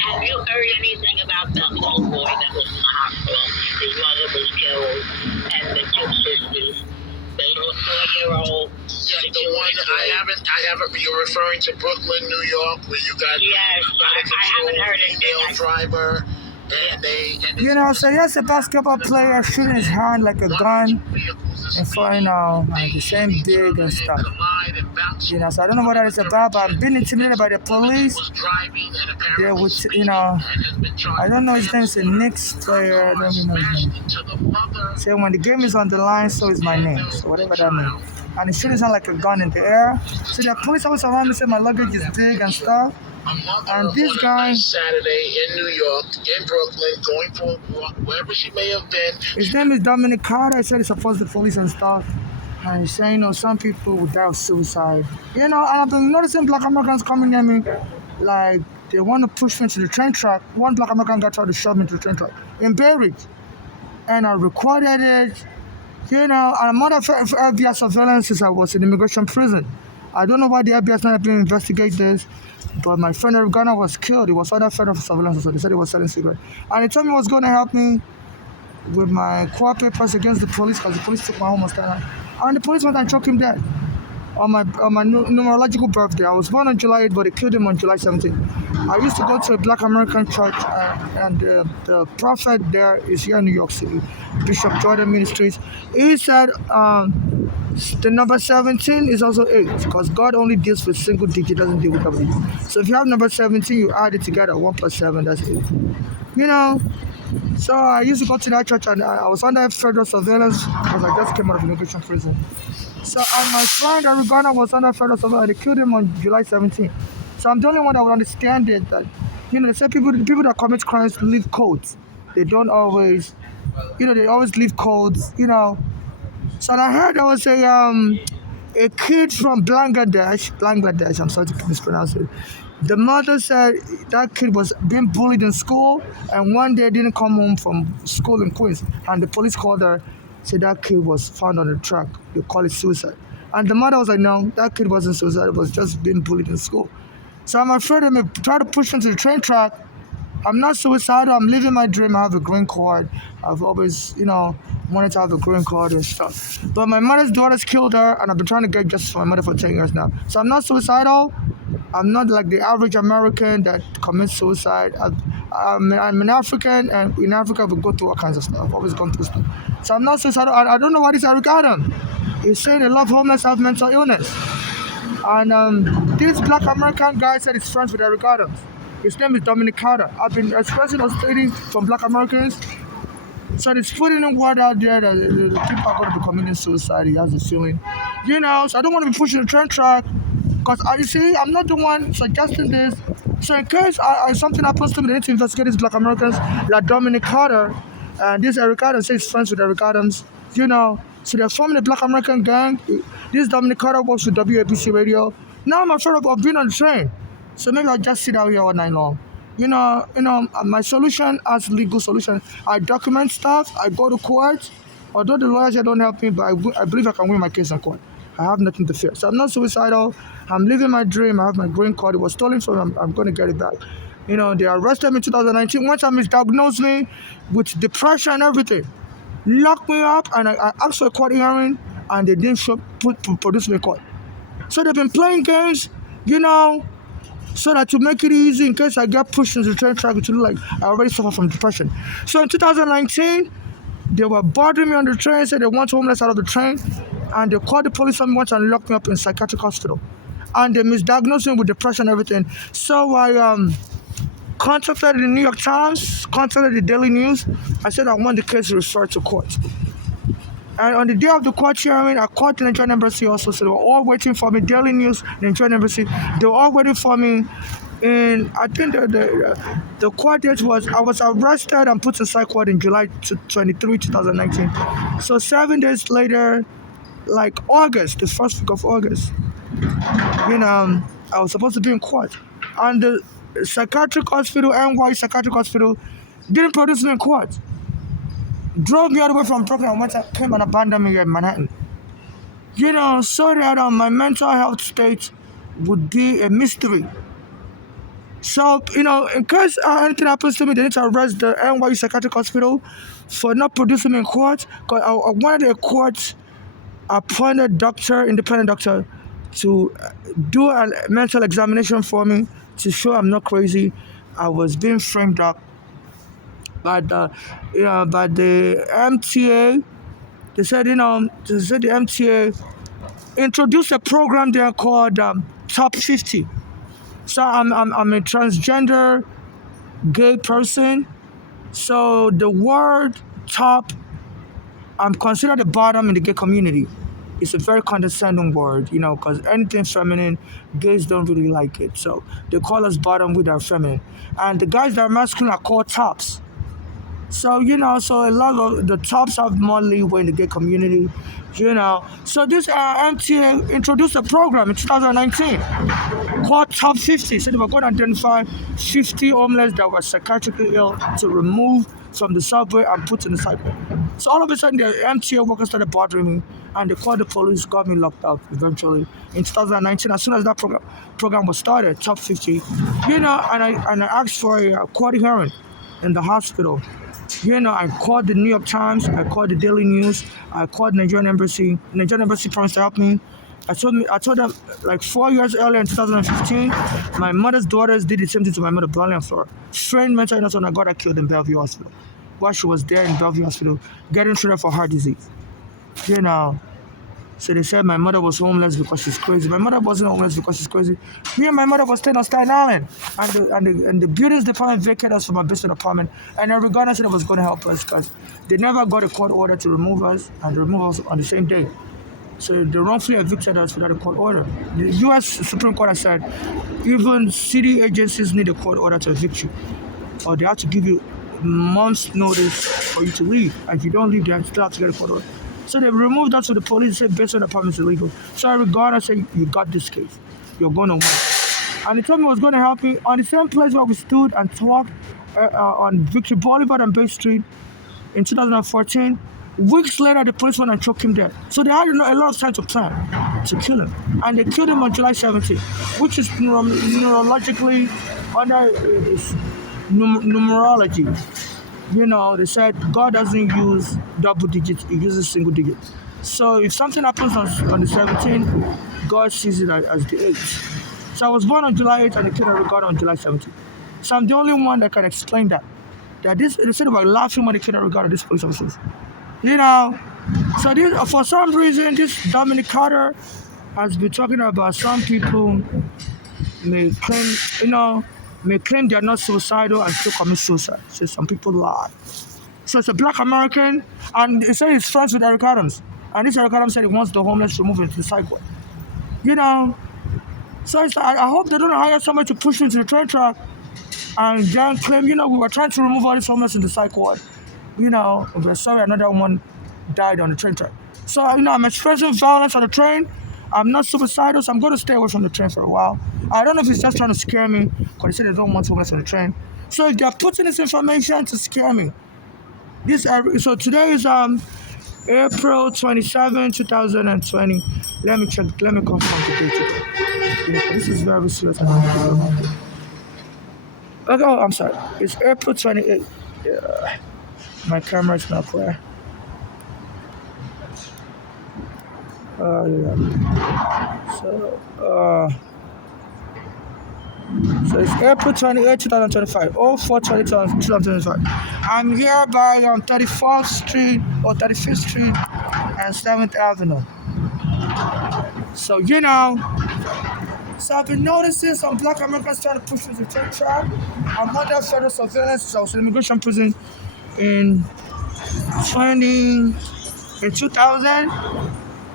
Have you heard anything about the old boy that was in the hospital? His mother was killed, and the two sisters, the little 4-year-old. Yeah, the one I haven't. You're referring to Brooklyn, New York, where you got Yes, I haven't heard female anything. driver, You know, so yes, a basketball player shooting his hand like a gun and flying out like the same dig and stuff. You know, so I don't know what that is about, but I'm being intimidated by the police. They would, you know, I don't know his name, it's a Knicks player, I don't even know his name. So when the game is on the line, so is my name, so whatever that means. And he shooting his hand like a gun in the air. So the police always around me say my luggage is big and stuff. And this guy, Saturday in New York, in Brooklyn, going for a walk, wherever she may have been. His name is Dominic Carter. I said he supports the police and stuff. And he's saying, you know, some people would die of suicide. You know, and I've been noticing black Americans coming near me, like they want to push me to the train track. One black American guy tried to shove me to the train track in Bay Ridge. And I recorded it. You know, and I'm under FBI surveillance since I was in immigration prison. I don't know why the FBI is not helping me investigate this, but my friend Eric Garner was killed. He was under federal surveillance, so they said he was selling cigarettes. And he told me he was going to help me with my court papers against the police because the police took my home and the police went and choked him dead on my numerological birthday. I was born on July 8th, but they killed him on July 17th. I used to go to a black American church, and the prophet there is here in New York City, Bishop Jordan Ministries. He said the number 17 is also 8 because God only deals with single digit, doesn't deal with double digit. So if you have number 17, you add it together, 1 plus 7, that's 8. You know, so I used to go to that church, and I was under federal surveillance because I just came out of immigration prison. So and my friend Eric Garner was under federal surveillance. They killed him on July 17th. So I'm the only one that would understand it. That, you know, they say people that commit crimes leave codes. They don't always, you know, they always leave codes. You know. So I heard there was a kid from Bangladesh. I'm sorry to mispronounce it. The mother said that kid was being bullied in school, and one day didn't come home from school in Queens, and the police called her, said that kid was found on the track. They call it suicide. And the mother was like, no, that kid wasn't suicide, it was just being bullied in school. So I'm afraid they may try to push him to the train track. I'm not suicidal, I'm living my dream, I have a green card. I've always, you know, wanted to have a green card and stuff. But my mother's daughters killed her, and I've been trying to get justice for my mother for 10 years now. So I'm not suicidal. I'm not like the average American that commits suicide. I'm an African, and in Africa we go through all kinds of stuff. I've always gone through stuff. So I'm not suicidal. I don't know why this Eric Adams is saying they love homeless, have mental illness. And this black American guy said he's friends with Eric Adams. His name is Dominic Carter. I've been expressing or stating from black Americans. So it's putting a word out there that the people are going to be committing suicide. He has a feeling. You know, so I don't want to be pushing the train track. Because you see, I'm not the one suggesting this. So in case something happens to me, they need to investigate these black Americans like Dominic Carter and this Eric Adams says he's friends with Eric Adams. You know, so they're forming a black American gang. This Dominic Carter works with WABC radio. Now I'm afraid of being on the train. So maybe I'll just sit out here all night long. You know, my solution as legal solution, I document stuff, I go to court. Although the lawyers here don't help me, but I believe I can win my case in court. I have nothing to fear. So I'm not suicidal. I'm living my dream. I have my green card. It was stolen from me. I'm going to get it back. You know, they arrested me in 2019. Once I misdiagnosed me with depression and everything, locked me up, and I asked for a court hearing, and they didn't produce me a court. So they've been playing games, you know, so that to make it easy in case I get pushed into the train track, it look like I already suffer from depression. So in 2019, they were bothering me on the train, said they want homeless out of the train, and they called the police on me once and locked me up in psychiatric hospital. And they misdiagnosed me with depression and everything. So I contacted the New York Times, contacted the Daily News. I said I want the case referred to court. And on the day of the court hearing, I called the Nigerian Embassy also, so they were all waiting for me. Daily News, Nigerian Embassy, they were all waiting for me. And I think the court date was, I was arrested and put in psych ward in July 23, 2019. So 7 days later, like August, the first week of August, you know, I was supposed to be in court. And the psychiatric hospital, NY Psychiatric Hospital, didn't produce me in court. Drove me all the way from Brooklyn and came and abandoned me here in Manhattan. You know, so that my mental health state would be a mystery. So, in case anything happens to me, they need to arrest the NYU Psychiatric Hospital for not producing me in court. Because I wanted a court appointed doctor, independent doctor, to do a mental examination for me to show I'm not crazy. I was being framed up by the MTA. They said the MTA introduced a program there called Top 50. So I'm a transgender gay person. So the word top, I'm considered the bottom in the gay community. It's a very condescending word, because anything feminine, gays don't really like it. So they call us bottom with our feminine. And the guys that are masculine are called tops. So, so a lot of the tops have more leeway in the gay community. So this MTA introduced a program in 2019 called Top 50. So they were going to identify 50 homeless that were psychiatrically ill to remove from the subway and put in the sidewalk. So all of a sudden, the MTA workers started bothering me, and they called the police, got me locked up eventually in 2019. As soon as that program was started, Top 50, and I asked for a court hearing in the hospital. I called the New York Times, I called the Daily News, I called Nigerian Embassy. Nigerian Embassy promised to help me. I told them like 4 years earlier in 2015, my mother's daughters did the same thing to my mother, Blanley and Flora. Strained mental illness when I got her killed in Bellevue Hospital. While she was there in Bellevue Hospital, getting treated for heart disease. So they said my mother was homeless because she's crazy. My mother wasn't homeless because she's crazy. Me and my mother was staying on Staten Island. And the buildings department vacated us from our basement apartment. And regardless said it was going to help us because they never got a court order to remove us, and they removed us on the same day. So they wrongfully evicted us without a court order. The U.S. Supreme Court has said even city agencies need a court order to evict you. Or they have to give you months' notice for you to leave. And if you don't leave, they still have to get a court order. So they removed us to the police and said basement apartment is illegal. So I regard and said, you got this case. You're going to win. And he told me he was going to help me on the same place where we stood and talked on Victory Boulevard and Bay Street in 2014. Weeks later, the police went and choked him dead. So they had a lot of time to plan to kill him. And they killed him on July 17th, which is neurologically under numerology. They said God doesn't use double digits, he uses single digits. So if something happens on the 17th, God sees it as the 8th. So I was born on July 8th and the kid I regard on July 17th. So I'm the only one that can explain that. They said they were laughing when the kid I regarded these police officers. So for some reason, this Dominic Carter has been talking about some people may claim they are not suicidal and still commit suicide. So some people lie. So it's a black American, and he said he's friends with Eric Adams. And this Eric Adams said he wants the homeless removed into the sidewalk. So it's like, I hope they don't hire somebody to push me to the train track and then claim, we were trying to remove all these homeless in the sidewalk. We're sorry another one died on the train track. So, I'm experiencing violence on the train. I'm not suicidal, so I'm going to stay away from the train for a while. I don't know if it's just trying to scare me, because they say they don't want homeless on the train. So if they're putting this information to scare me, so today is April 27, 2020. Let me check. Let me confirm the date today. This is very serious. Okay, I'm sorry. It's April 28. Yeah. My camera is not clear. Yeah. So it's April 28, 2025, 04/2025. I'm here by 34th Street or 35th Street and 7th Avenue. So, so I've been noticing some black Americans trying to push me to the track. I'm under federal surveillance. So I was in immigration prison in 2000,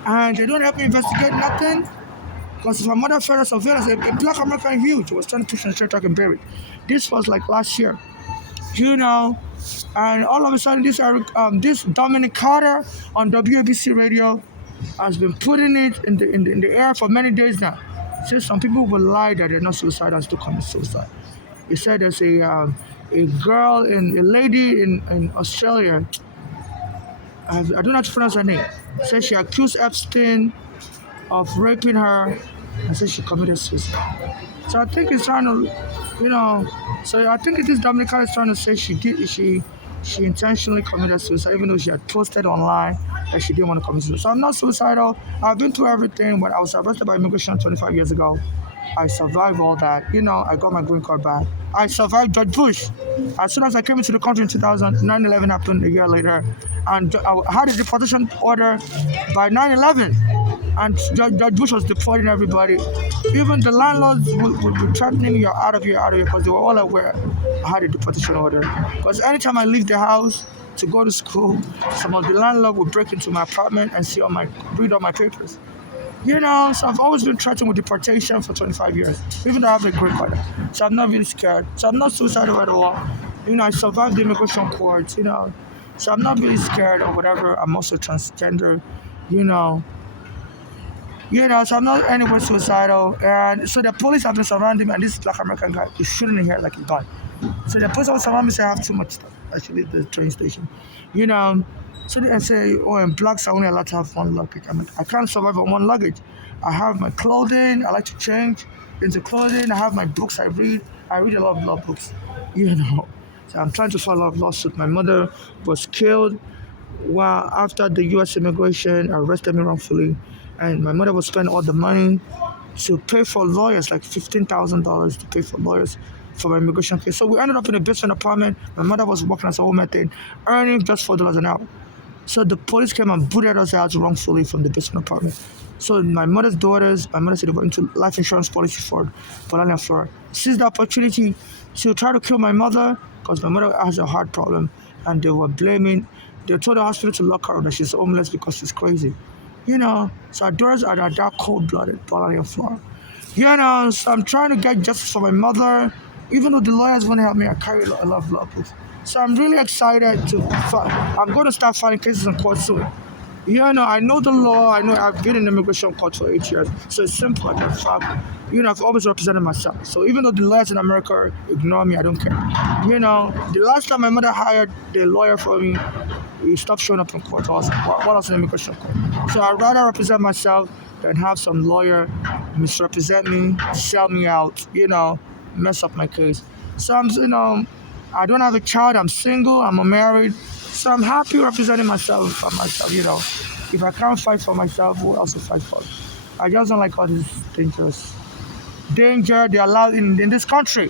and they don't help me investigate nothing. Because if I'm under federal surveillance, a black American huge was trying to push me to the track and bury it. This was like last year, and all of a sudden this Dominic Carter on WABC radio has been putting it in the air for many days now. Says some people will lie that they're not suicidal and still commit suicide. He said there's a lady in Australia. I don't know how to pronounce her name. Says she accused Epstein of raping her and said she committed suicide. So I think he's trying to You know, so I think this Dominica is trying to say she intentionally committed suicide, even though she had posted online that she didn't want to commit suicide. So I'm not suicidal. I've been through everything. When I was arrested by immigration 25 years ago, I survived all that. You know, I got my green card back. I survived George Bush. As soon as I came into the country in 2000, 9/11 happened a year later, and I had a deportation order by 9/11, and Judge Bush was deporting everybody. Even the landlords would be threatening me, you're out of here, because they were all aware I had a deportation order. Because anytime I leave the house to go to school, some of the landlord would break into my apartment and read all my papers. You know, so I've always been threatened with deportation for 25 years, even though I have a green card. So I'm not really scared. So I'm not suicidal at all. You know, I survived the immigration court, you know. So I'm not really scared or whatever. I'm also transgender, you know. You know, so I'm not anywhere suicidal. And so the police have been surrounding me, and this black American guy is shooting in here like a gun. So the police always surround me, say I have too much stuff. Actually, the train station. You know, so they say, oh, in blacks, I only allowed to have one luggage. I'm like, I can't survive on one luggage. I have my clothing, I like to change into clothing. I have my books I read. I read a lot of law books, you know. So I'm trying to file a lot of lawsuit. My mother was killed while after the U.S. immigration arrested me wrongfully, and my mother was spending all the money to pay for lawyers, like $15,000 to pay for lawyers for my immigration case. So we ended up in a basement apartment. My mother was working as a homemaker, earning just $4 an hour. So the police came and booted us out wrongfully from the basement apartment. So my mother's daughters, my mother said they were into life insurance policy for Bologna Florida, seized the opportunity to try to kill my mother because my mother has a heart problem, and they told the hospital to lock her up that she's homeless because she's crazy. You know, so our daughters are that cold-blooded, Bologna Florida. You know, so I'm trying to get justice for my mother. Even though the lawyers won't help me, I carry a lot of law books. So I'm really excited to I'm going to start filing cases in court soon. Yeah, no, I know the law. I know I've been in immigration court for 8 years. So it's simple. I can file. You know, I've always represented myself. So even though the lawyers in America ignore me, I don't care. You know, the last time my mother hired the lawyer for me, he stopped showing up in court also, while I was in immigration court. So I'd rather represent myself than have some lawyer misrepresent me, sell me out, you know, mess up my case. So you know, I don't have a child. I'm single. I'm unmarried. So I'm happy representing myself for myself, you know. If I can't fight for myself, who else will fight for? I just don't like all this danger they allow in this country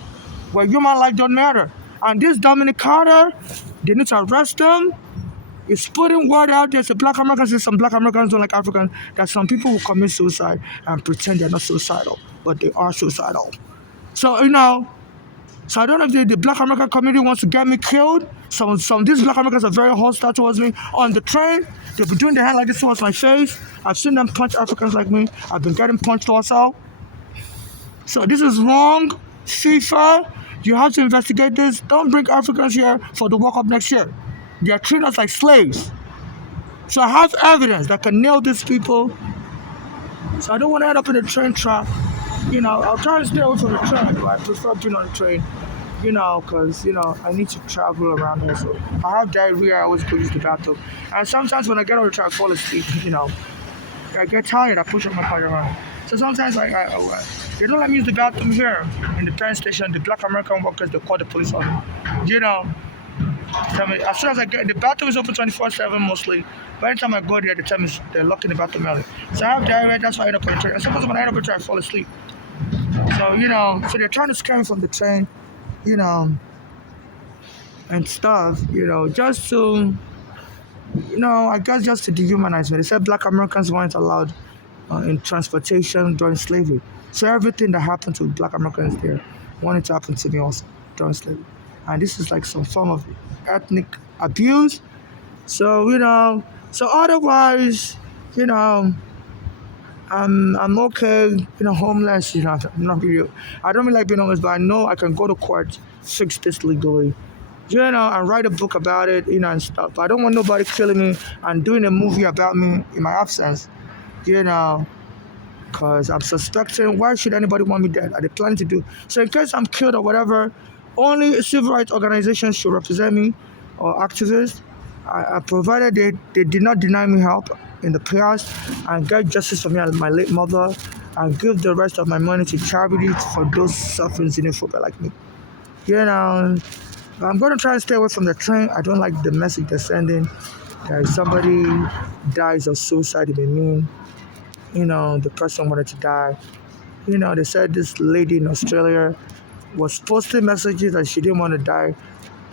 where human life don't matter. And this Dominic Carter, they need to arrest him. It's putting word out there to black Americans, and some black Americans don't like Africans, that some people will commit suicide and pretend they're not suicidal, but they are suicidal. So, you know, so I don't know if the black American community wants to get me killed. Some these black Americans are very hostile towards me. On the train, they'll be doing their hand like this towards my face. I've seen them punch Africans like me. I've been getting punched also. So this is wrong. FIFA, you have to investigate this. Don't bring Africans here for the World Cup next year. They are treating us like slaves. So I have evidence that can nail these people. So I don't want to end up in a train trap. You know, I'll try to stay away from the train, but I prefer being on the train, you know, because, you know, I need to travel around here. So I have diarrhea, I always go use the bathroom. And sometimes when I get on the train, I fall asleep, you know. I get tired, I push up my car around. So sometimes they don't let me use the bathroom here in the train station. The black American workers, they call the police on me. You know, as soon as I get, the bathroom is open 24/7 mostly. By the time I go there, they tell me they're locking the bathroom early. So I have diarrhea, that's why I end up on the train. And sometimes when I end up on the train, I fall asleep. So, you know, so they're trying to scare me from the train, you know, and stuff, you know, just to, you know, I guess just to dehumanize me. They said black Americans weren't allowed in transportation during slavery. So everything that happened to black Americans there wanted to happen to me also during slavery. And this is like some form of ethnic abuse. So, you know, so otherwise, you know, I'm okay, you know, homeless, you know, not really, I don't really like being homeless, but I know I can go to court, fix this legally, you know, and write a book about it, you know, and stuff. But I don't want nobody killing me and doing a movie about me in my absence, you know, because I'm suspecting, why should anybody want me dead? Are they planning to do? So in case I'm killed or whatever, only civil rights organizations should represent me or activists. I provided they did not deny me help in the past and get justice for me and my late mother. and give the rest of my money to charity for those suffering xenophobia like me. You know, I'm going to try and stay away from the train. I don't like the message they're sending. That if somebody dies of suicide, it may mean, the person wanted to die. They said this lady in Australia was posting messages that she didn't want to die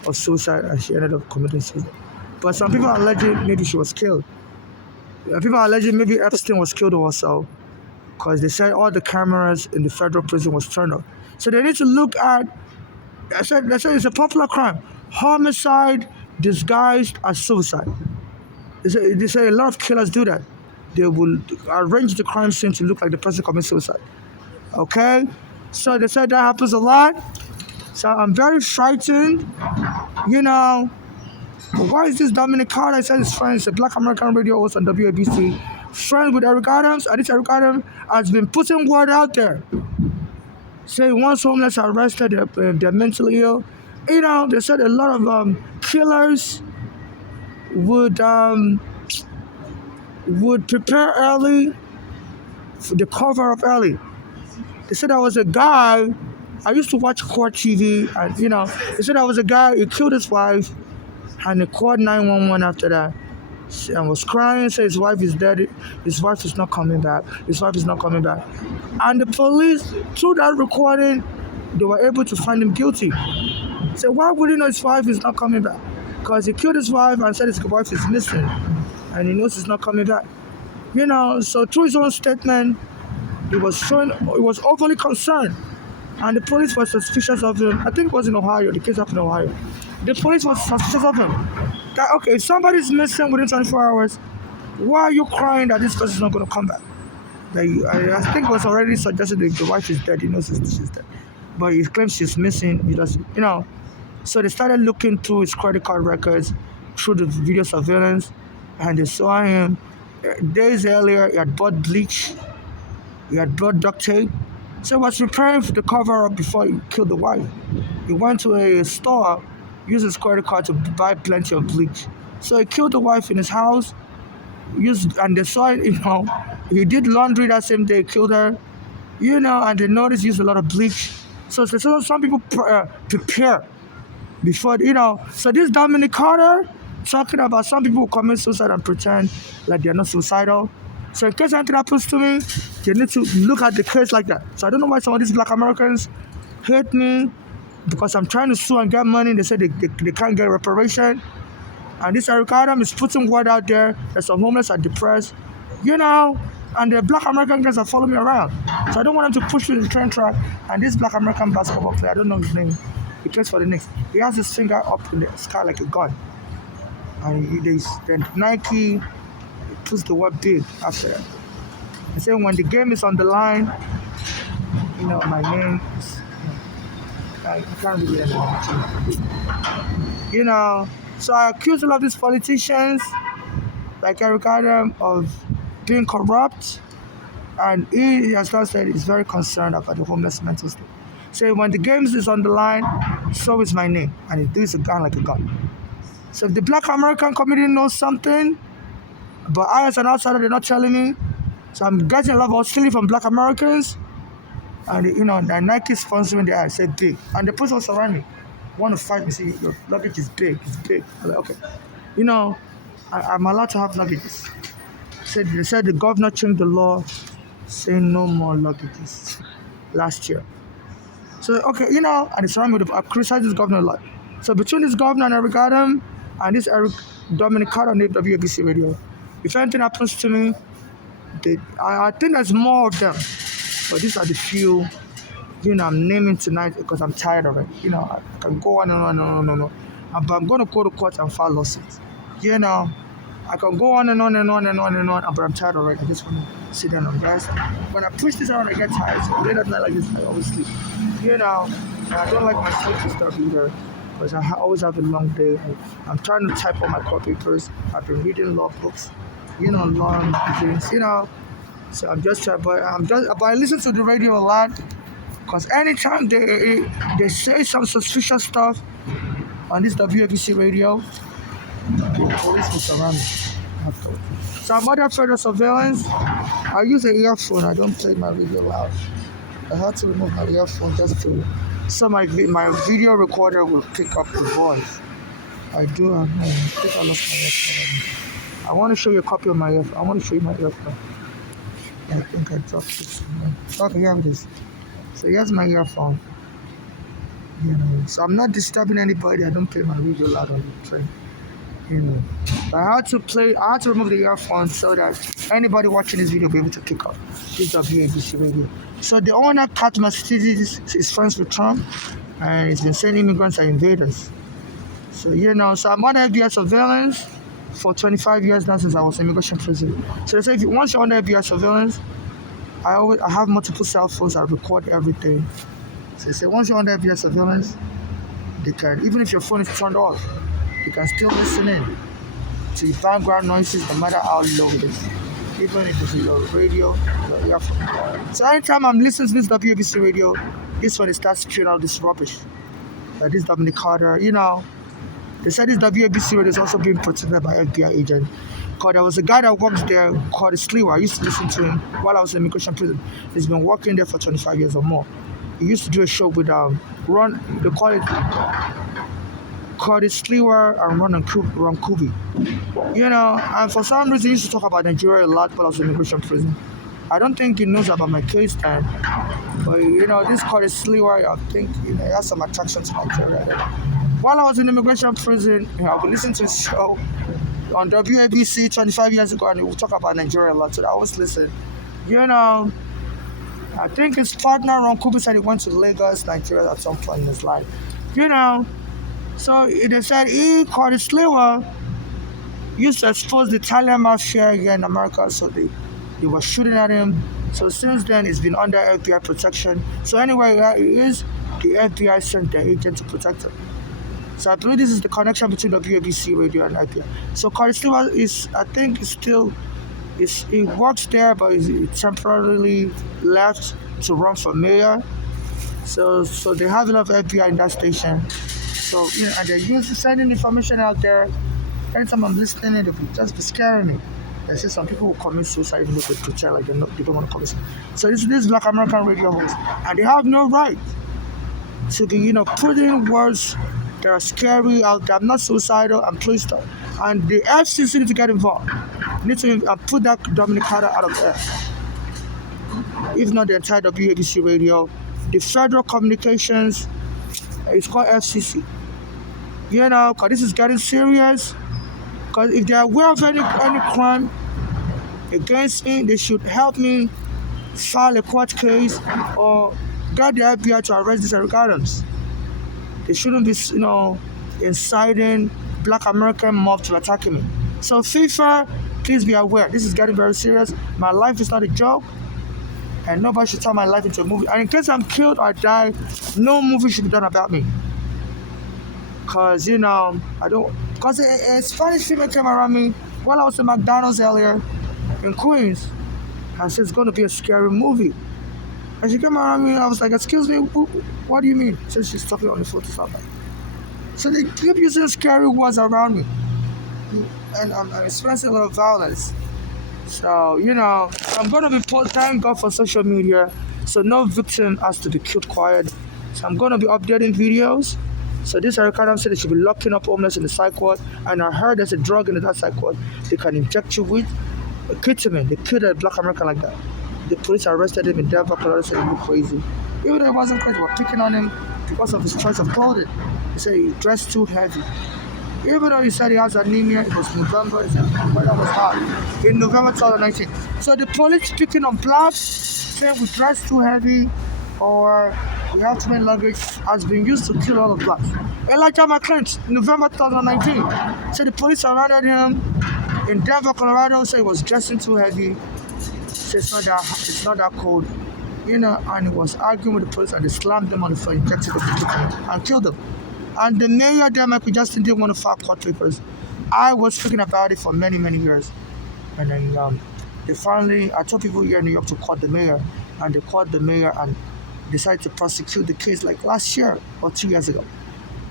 of suicide and she ended up committing suicide. But some people are alleging maybe she was killed. People are alleging maybe Epstein was killed also because they said all the cameras in the federal prison was turned off. So they need to look at, they said it's a popular crime. Homicide disguised as suicide. They say a lot of killers do that. They will arrange the crime scene to look like the person committed suicide. Okay? So they said that happens a lot. So I'm very frightened. Why is this Dominic Carter? I said his friend is a Black American radio host on WABC. Friend with Eric Adams. And this Eric Adams has been putting word out there. Saying once homeless are arrested, they're mentally ill. They said a lot of killers would prepare early for the cover up early. They said there was a guy. I used to watch Court TV, and they said there was a guy. He killed his wife, and he called 911 after that, and was crying. Said his wife is dead. His wife is not coming back. His wife is not coming back. And the police, through that recording, they were able to find him guilty. So why would he know his wife is not coming back? Because he killed his wife and said his wife is missing, and he knows he's not coming back. So through his own statement, he was overly concerned, and the police was suspicious of him. I think it was in Ohio. The case happened in Ohio. The police was suspicious of him. That okay, if somebody's missing within 24 hours, why are you crying that this person is not going to come back? I think it was already suggested that the wife is dead. He knows she's dead, but he claims she's missing. He does, So they started looking through his credit card records, through the video surveillance, and they saw him. Days earlier, he had bought bleach. He had bought duct tape. So he was preparing for the cover-up before he killed the wife. He went to a store, used his credit card to buy plenty of bleach. So he killed the wife in his house, and they saw it, he did laundry that same day, killed her, and they noticed he used a lot of bleach. So some people prepare before, So this Dominic Carter talking about some people who commit suicide and pretend like they're not suicidal. So in case anything happens to me, they need to look at the case like that. So I don't know why some of these Black Americans hate me because I'm trying to sue and get money. They say they can't get reparation. And this Eric Adams is putting word out there that some homeless are depressed, and the Black American guys are following me around. So I don't want them to push me to the train track. And this Black American basketball player, I don't know his name, he plays for the Knicks. He has his finger up in the sky like a gun. And then Nike puts the word big after that. They say when the game is on the line, my name is, I can't really anything. So I accuse a lot of these politicians, like Eric Adams, of being corrupt, and he has now said he's very concerned about the homeless mental state. So when the games is on the line, so is my name, and he does a gun like a gun. So if the Black American community knows something, but I as an outsider, they're not telling me, so I'm getting a lot of hostility from Black Americans, and and Nike sponsoring the ad, say big, and the police also around me want to fight me, say your luggage is big, it's big. I'm like, okay, I'm allowed to have luggages. They said the governor changed the law saying no more luggages last year. So, okay, and it's around me, I criticize this governor a lot. So between this governor and Eric Adams and this Dominic Carter on WABC radio, if anything happens to me, I think there's more of them. But these are the few, I'm naming tonight because I'm tired of it. I can go on and on and on and on. But I'm going to go to court and file lawsuits. I can go on and on and on and on and on, but I'm tired of it. I just want to sit down and rest. When I push this around, I get tired. So late at night like this, I always sleep. And I don't like my sleep to start either because I always have a long day. I'm trying to type all my court papers. I've been reading law books, long things, So I'm just trying, but I listen to the radio a lot because anytime they say some suspicious stuff on this WABC radio, the police will surround me afterwards. some other further surveillance. I use an earphone. I don't play my radio loud. I had to remove my earphone just to so my video recorder will pick up the voice. I do have I think I lost my earphone. I want to show you a copy of my earphone. I want to show you my earphone. I think I dropped this. Okay, here it is. So here's my earphone. So I'm not disturbing anybody. I don't play my radio loud on the train. But I had to remove the earphone so that anybody watching this video will be able to pick up this WABC radio. So the owner, Cat Mercedes, is friends with Trump, and he's been saying immigrants are invaders. So so I'm under FBI surveillance for 25 years now since I was in immigration prison. So they say once you're under FBI surveillance, I have multiple cell phones. I record everything. So they say once you're under FBI surveillance, they can, even if your phone is turned off, you can still listen in to the background noises no matter how low it is. Even if it's your radio, your earphone. So anytime I'm listening to this WABC radio, this one it starts spewing out this rubbish. This Dominic Carter, they said this WABC radio is also being protected by FBI agents. Because there was a guy that works there called Sleewer. I used to listen to him while I was in immigration prison. He's been working there for 25 years or more. He used to do a show with Ron, they call it Curtis Sleewer and Ron Kubi. And for some reason he used to talk about Nigeria a lot while I was in immigration prison. I don't think he knows about my case then. But this Curtis Sleewer, I think he has some attraction to Nigeria. While I was in immigration prison, I would listen to his show on WABC 25 years ago, and he would talk about Nigeria a lot, so I always listen. I think his partner, Ron Kubi, said he went to Lagos, Nigeria at some point in his life. So they said Curtis Sleewer used to expose the Italian mafia here in America, so they were shooting at him. So since then, he's been under FBI protection. So anywhere he is, the FBI sent their agent to protect him. So I believe this is the connection between WABC radio and FBI. So Curtis Sleewer he works there, but he temporarily left to run for mayor. So they have a lot of FBI in that station. So and they're used to sending information out there. Anytime I'm listening, they will just be scaring me. They say some people will commit suicide even if they pretend like they don't want to commit suicide. So this is Black American radio host, and they have no right to be putting words that are scary out there. I'm not suicidal. I'm pleased. And the FCC need to get involved. Need to put that Dominic Carter out of there. If not the entire WABC radio, the Federal Communications, it's called FCC. Because this is getting serious. Because if they're aware of any crime against me, they should help me file a court case or get the FBI to arrest these Eric Adams. They shouldn't be, inciting Black American mob to attack me. So FIFA, please be aware. This is getting very serious. My life is not a joke. And nobody should turn my life into a movie. And in case I'm killed or die, no movie should be done about me. Because, I don't... Because a Spanish female came around me while I was in McDonald's earlier in Queens. And said it's going to be a scary movie. And she came around me, I was like, excuse me, what do you mean? So she's talking on the phone to somebody. So they keep using scary words around me. And I'm experiencing a lot of violence. So, I'm going to be thank God for social media. So no victim has to be killed quiet. So I'm going to be updating videos. So this Eric Adams said they should be locking up homeless in the psych ward. And I heard there's a drug in that psych ward they can inject you with. Ketamine. They killed a Black American like that. The police arrested him in Denver, Colorado, said he looked crazy. Even though he wasn't crazy, they were picking on him because of his choice of clothing. They said he dressed too heavy. Even though he said he has anemia, it was November, but that was hard. In November 2019. So the police picking on blacks, saying we dress too heavy or we have too many luggage, has been used to kill all of blacks. Elijah McClinch, November 2019. So the police surrounded him in Denver, Colorado, said he was dressing too heavy. Said it's not that cold. And he was arguing with the police and they slammed them on the floor, injected them and killed them. And the mayor there, Michael Justin, didn't want to file court papers. I was speaking about it for many, many years. And then they finally, I told people here in New York to call the mayor. And they called the mayor and decided to prosecute the case like last year or 2 years ago.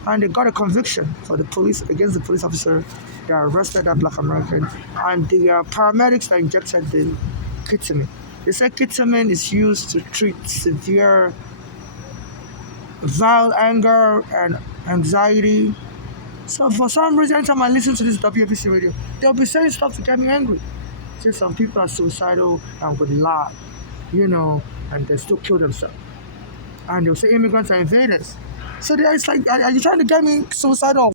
and they got a conviction for the police against the police officer that arrested that black American, and the paramedics that injected the ketamine. They said ketamine is used to treat severe vile anger and anxiety. So for some reason, anytime I listen to this WAPC radio, they'll be saying stuff to get me angry. Say some people are suicidal and would lie, and they still kill themselves. And they'll say immigrants are invaders. So it's like, are you trying to get me suicidal?